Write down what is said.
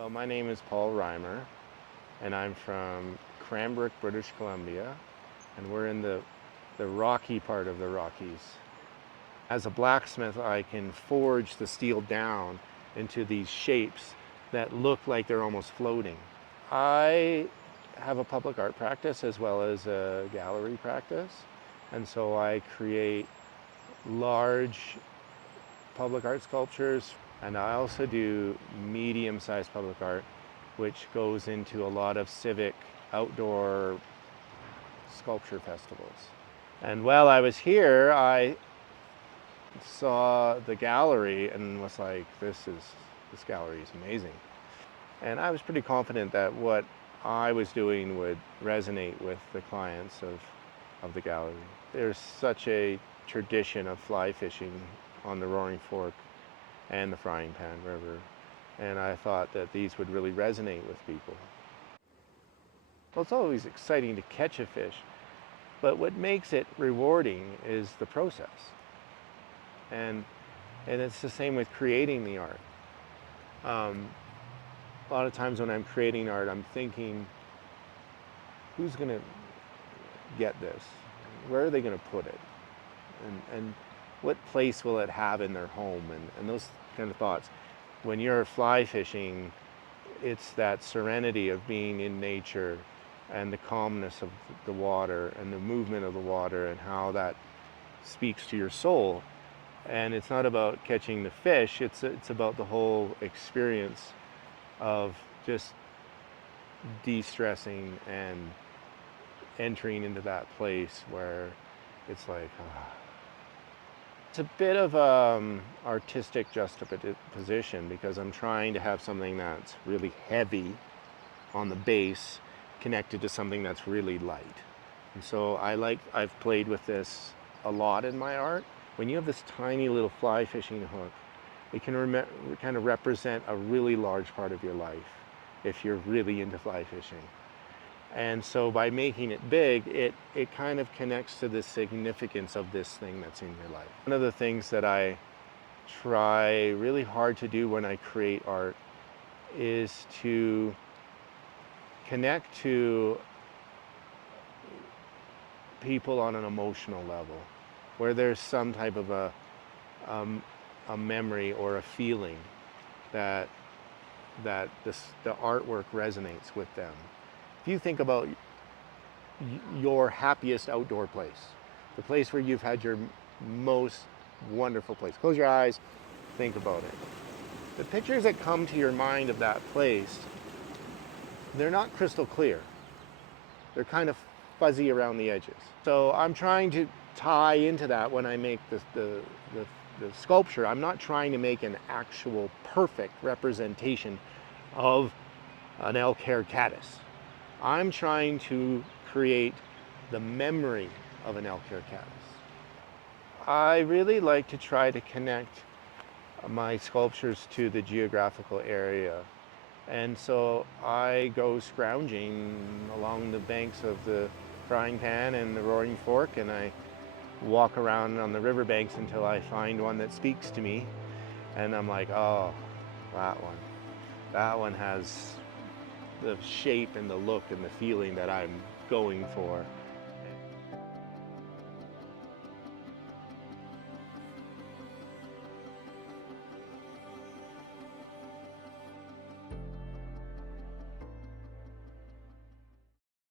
Well, my name is Paul Reimer, and I'm from Cranbrook, British Columbia, and we're in the rocky part of the Rockies. As a blacksmith, I can forge the steel down into these shapes that look like they're almost floating. I have a public art practice as well as a gallery practice, and so I create large public art sculptures, and I also do medium-sized public art, which goes into a lot of civic outdoor sculpture festivals. And while I was here, I saw the gallery and was like, this gallery is amazing. And I was pretty confident that what I was doing would resonate with the clients of the gallery. There's such a tradition of fly fishing on the Roaring Fork and the Frying Pan River, and I thought that these would really resonate with people. Well, it's always exciting to catch a fish, but what makes it rewarding is the process. And it's the same with creating the art. A lot of times when I'm creating art, I'm thinking, who's going to get this? Where are they going to put it? And what place will it have in their home? And those kind of thoughts. When you're fly fishing, it's that serenity of being in nature and the calmness of the water and the movement of the water and how that speaks to your soul. And it's not about catching the fish, it's about the whole experience of just de-stressing and entering into that place where it's like, It's a bit of artistic juxtaposition because I'm trying to have something that's really heavy on the base connected to something that's really light. And so I've played with this a lot in my art. When you have this tiny little fly fishing hook, it can kind of represent a really large part of your life if you're really into fly fishing. And so by making it big, it kind of connects to the significance of this thing that's in your life. One of the things that I try really hard to do when I create art is to connect to people on an emotional level, where there's some type of a memory or a feeling that the artwork resonates with them. If you think about your happiest outdoor place, the place where you've had your most wonderful place, close your eyes, think about it. The pictures that come to your mind of that place, they're not crystal clear. They're kind of fuzzy around the edges. So I'm trying to tie into that when I make the sculpture. I'm not trying to make an actual perfect representation of an elk hair caddis. I'm trying to create the memory of an elk hair caddis. I really like to try to connect my sculptures to the geographical area. And so I go scrounging along the banks of the Frying Pan and the Roaring Fork, and I walk around on the riverbanks until I find one that speaks to me. And I'm like, oh, that one. That one has the shape and the look and the feeling that I'm going for.